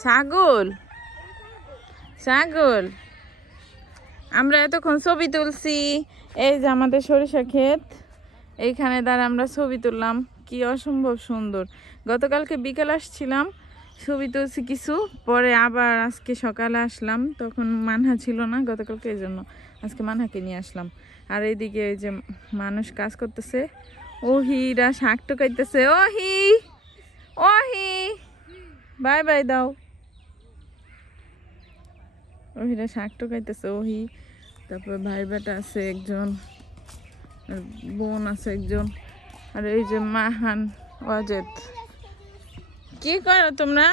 ছাগল ছাগল আমরা এতক্ষণ ছবি তুলছি। এই যে আমাদের সরিষা ক্ষেত, এইখানে দ্বারা আমরা ছবি তুললাম, কি অসম্ভব সুন্দর। গতকালকে বিকেল আসছিলাম, ছবি তুলছি কিছু, পরে আবার আজকে সকালে আসলাম, তখন মানহা ছিল না গতকালকে, এই জন্য আজকে মানহাকে নিয়ে আসলাম। আর এইদিকে এই যে মানুষ কাজ করতেছে, ওহিরা শাক টুকাইতেছে। ওহি ওহি বাই বাই দাও। ওহিরা শাক টুকাইতেছে ওহি, তারপর ভাই বেটা আছে একজন, বোন আছে একজন, আর এই যে মাহান ওয়াজেদ। কি করো তোমরা?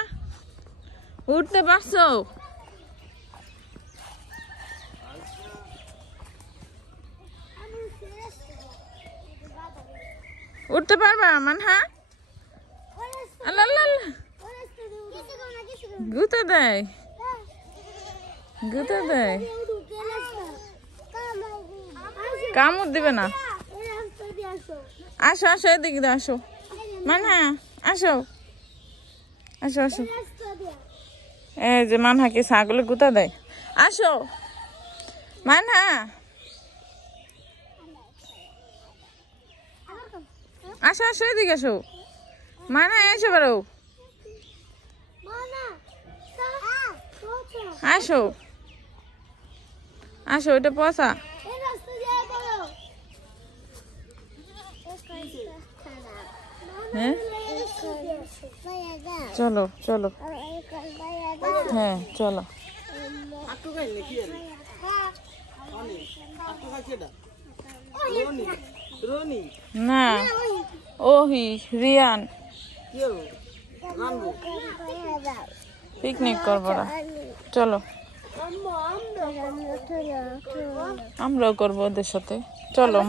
উঠতে পারছো? উঠতে পারবা মানহা? গুতা দেয়, গুতা দেয়, কামড় দিবে না। আসো আসো এদিকে আসো মানহা, আসো আসো আসো। এই যে মানহাকে ছাগলে গুতা দেয়। আসো মানহা, আসো আসো এদিকে আসো মানহা, এসো পারো, আসো আসো, এটা পচা। হ্যাঁ চলো চলো, হ্যাঁ চলো। না ওহি রিয়ান পিকনিক করবো না, চলো আমরাও করবো ওদের সাথে। চলো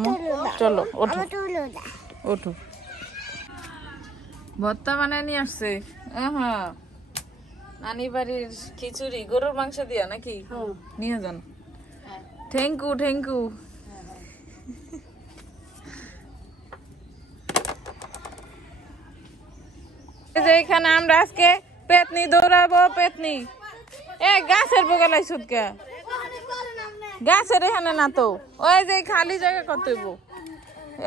চলো ওঠো ওঠো। ভর্তা বানায় নিয়ে আসছে। হ্যাঁ নানি বাড়ির খিচুড়ি, গরুর মাংস দিয়া নাকি? নিয়ে যান। Thank you thank you. এখানে আমরা আজকে পেতনি দৌড়াবো। পেতনি এ গাছের বগলাই সুদকা, গাছের এখানে না তো, ওই যে খালি জায়গা কত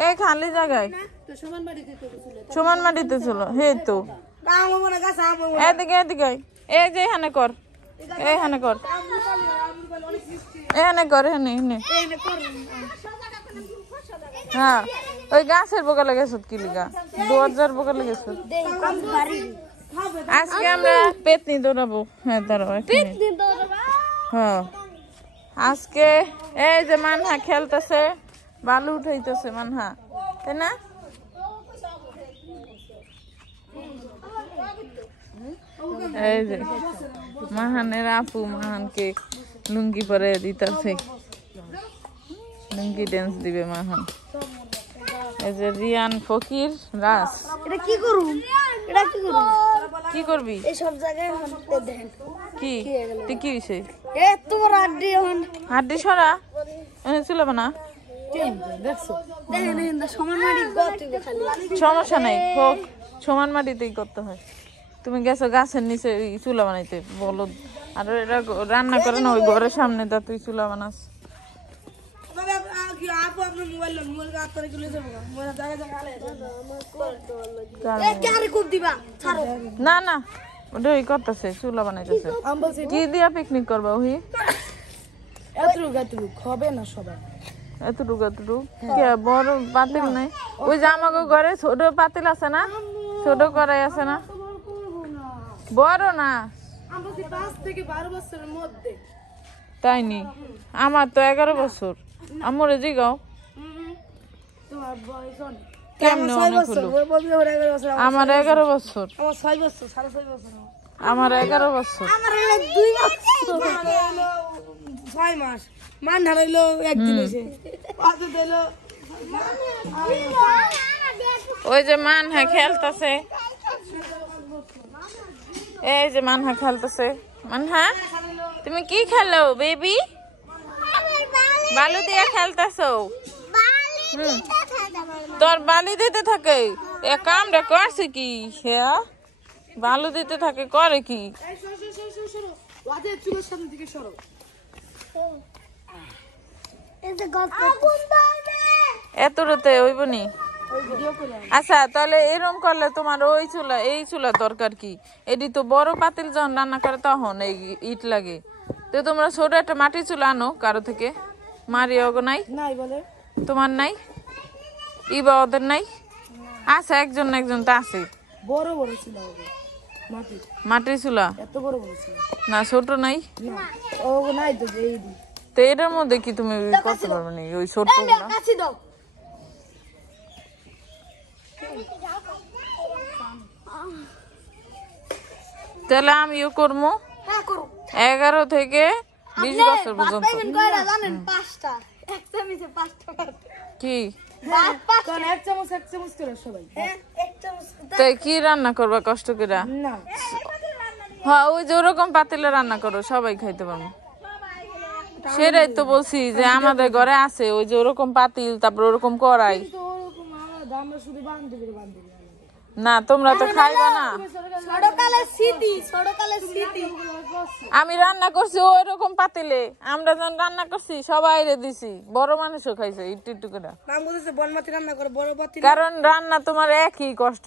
এই খালি জায়গায় সমান মাটিতে ছিল। হে তো এদিকে এদিকে, এই যে এখানে কর, এখানে কর, এখানে কর, এখানে এখানে। হ্যাঁ ওই গাছের বোকা গেছ কি লিগা, দরজার বোকা গেছ। আজকে আমরা পেতনি দৌড়াবো। হ্যাঁ দাঁড়াও, হ্যাঁ আজকে এই যে মানহা খেলতেছে, বালু উঠাইতেছে মানহা, তাই না? এই যে মাহানের আপু মাহানকে লুঙ্গি পরে দিতেছে, লুঙ্গি ড্যান্স দিবে মাহান। এই যে রিয়ান ফকির রাস। এটা কি করব? এটা কি করব? কি করবি? এই সব জায়গায় হাঁটতে দেন। কি তুই কি হইছে? এ তোমার হাড্ডি হন, হাড্ডি সরা ছিল না? দেখছো? দেখেন দেখেন সমান মাটি গতিবে খালি। সমস্যা নাই, হোক সমান মাটিতেই করতে হয়। তুমি গেছো গাছের নিচে চুলা বানাইতে, বলো। আর এটা রান্না করে না ওই ঘরের সামনে, দা তুই চুলা বানাস। না না ওটা ওই করতেছে, চুলা বানাইতেছে। কি দিয়া পিকনিক করবা? ওহি এতটুক এতটুক হবে না সবাই, এতটুকু এতটুকু কে বড় পাতিল নাই? ওই যে আমাকে ঘরে ছোট পাতিল আছে না, ছোট কড়াই আছে না, বড় না। 5 থেকে 12 বছরের মধ্যে। তাই নি? আমার তো 11 বছর। আমরে জিগাও তোমার বয়স কেমনে অনেক হলো? আমার 11 বছর। আমার 6 বছর, 6.5 বছর। আমার 11 বছর। আমার হলো 2 বছর, 6 মাস। মান হারাইলো একদিন হইছে। কত দিলো? ওই যে মানহা খেলতেছে, এই যে মানহা খেলতেছে। মানহা তুমি কি খেলো বেবি? বালু দিয়ে খেলতেছো? তোর বালি দিতে থাকে, এ কামটা করছে কি? হ্যাঁ বালু দিতে থাকে করে কি? এই সরো সরো সরো সরো সরো ওদের চুলের সামনে থেকে সরো এত রাতে হইব নি? ওই ভিডিও করে আচ্ছা তাহলে এরকম করলে তোমার ওই চুলা এই চুলা দরকার কি? এটি তো বড় পাতিল যখন রান্না করে তখন এই ইট লাগে। তো তোমরা ছোট একটা মাটির চুলা আনো কারো থেকে। মারিও নাই? নাই বলে তোমার নাই? ইবা ওদের নাই? আচ্ছা একজন না একজন তো আছে। বড় বড় ছিল ওদের মাটি মাটির চুলা এত বড় বড় ছিল না ছোট নাই? না ও নাই তো এই দি তো এটার মধ্যে কি তুমি করতে পারবে না ওই ছোট গুলা? কাছি দাও তাহলে আমিও করবো হ্যাঁ করো 11 থেকে 20 বছর পর্যন্ত। কয়টা জানেন 5টা একটা মিছে 5টা কি কোন এক চামচ করে সবাই হ্যাঁ এক চামচ তাই কি রান্না করবা কষ্ট করে? না হ্যাঁ ওই যে ওরকম পাতিলে রান্না করো সবাই খাইতে পারবো। সেটাই তো বলছি যে আমাদের ঘরে আছে ওই যে ওরকম পাতিল তারপর ওরকম কড়াই। তো ওরকম আলাদা আমরা শুধু বান্ধবীর না তোমরা তো খাইবা না। ছোটকালের স্মৃতি আমি রান্না করছি ওই রকম পাতিলে, আমরা যখন রান্না করছি সবাই রে দিছি, বড় মানুষও খাইছে একটু একটু করে। নাম বলতেছে বনমাতি রান্না করে বড় বাতি কারণ রান্না তোমার একই কষ্ট,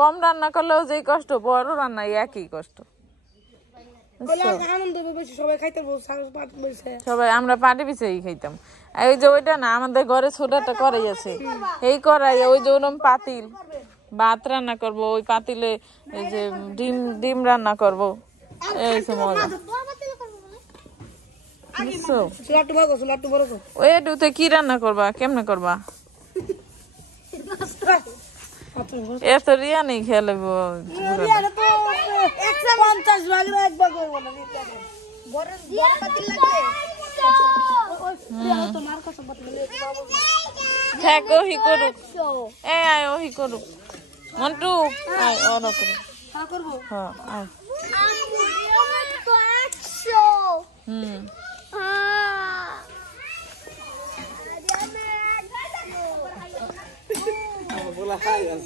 কম রান্না করলেও যেই কষ্ট বড় রান্না একই কষ্ট। বলে আনন্দ বেশি সবাই খাইতে বলছে পাট বলছে সবাই আমরা পাটি পিছেই খাইতাম। এই যে ওইটা না আমাদের ঘরে ছোট একটা কড়াই আছে, এই কড়াই ওই যে ওরকম পাতিল ভাত রান্না করব, ওই পাতিলে এই যে ডিম রান্না করব, এই সব মজা বুঝছো? লাট্টু বড় কর ওই দুতে কি রান্না করবা, কেমনে করবা? এত রিয়া নেই খেলে 50 ভাগ না এক ভাগ হইব না বড় পাতিল লাগবে তোমার কাছে পাতিল থাক ওহি করুক, এই আয় ওহি করুক মন্টু, আয় অন করুক। হ্যাঁ করব হ্যাঁ আয়। হুম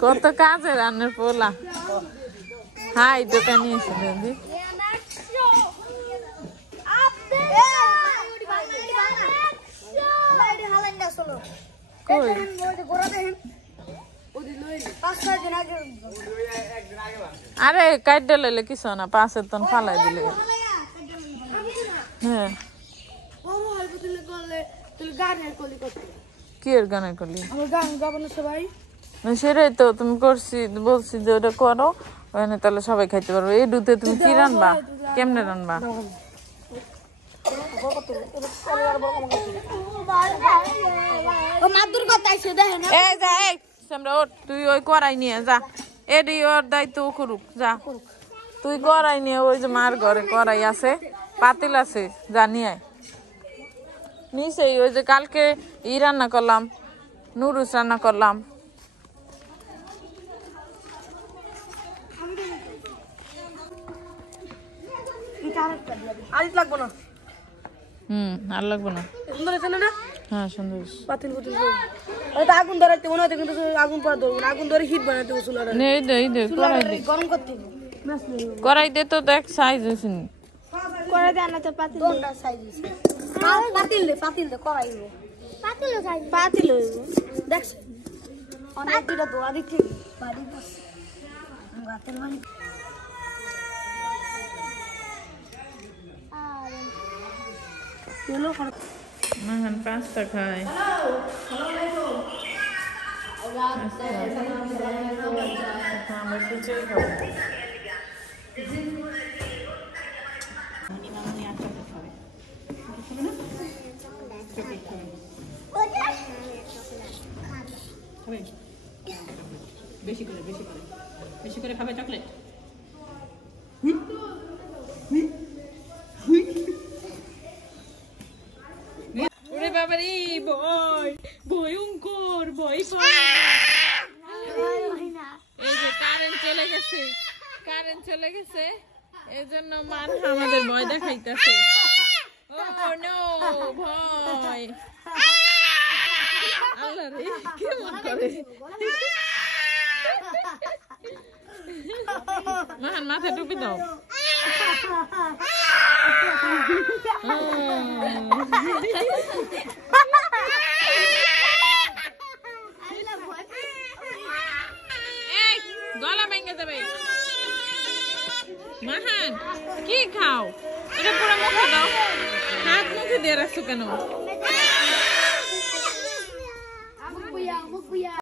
কত কাজে রান্নার পোলা। হাই দোকানে এসে দিদি কই আরে কাটে লইলে কিছু না, 5 টন ফালাই দিলে। হ্যাঁ কি এর গানের কলি সবাই সেটাই তো তুমি করছি বলছি যে ওটা করো, ওখানে তাহলে সবাই খাইতে পারবো। এই দুধে তুমি কি রান্না, কেমনে রান্না? এই যা এই আমরা ওঠ, তুই ওই করাই নিয়ে যা, এডি ওর দায়িত্ব করুক যা, তুই করাই নিয়ে ওই যে মার ঘরে করাই আছে পাতিল আছে যা নিয়ে আয়। নিচেই ওই যে কালকে ই রান্না করলাম, নুডলস রান্না করলাম। আর লাগবো না আর লাগবে না। সুন্দর আছে না হ্যাঁ সুন্দর। পাতিল পাতিল ওটা আগুন ধরাইতে মনে হয় কিন্তু আগুন পরে ধরবো না, আগুন ধরে হিট বানাইতে হবে চুলাটা নেই দে করাই দে, গরম করতে হবে করাই দে তো দেখ সাইজ হয়েছে নি। করে দে না তো পাতিল কোনটা সাইজ আছে পাতিল দে করাইবো পাতিল হইব দেখছ অনেক দুটো দোয়া দিতে বাড়ি বস গাতের বাড়ি চলো মাহান পাস্তা খায়। আমরা কিছুই খাবো। বেশি করে খাবে চকলেট। ওরে বাবারে ভয় ভয়ঙ্কর ভয় এই যে কারেন্ট চলে গেছে এই জন্য মান আমাদের ভয় দেখাইতেছে। ও নো ভয়, আল্লাহ রে কেমন করে মাহান মাথায় টুপি দাও। এই গলা ভেঙে যাবে। মাহান কি খাও? এটা পুরো মুখে দাও। হাত মুখে দিয়ে রাখছো কেন?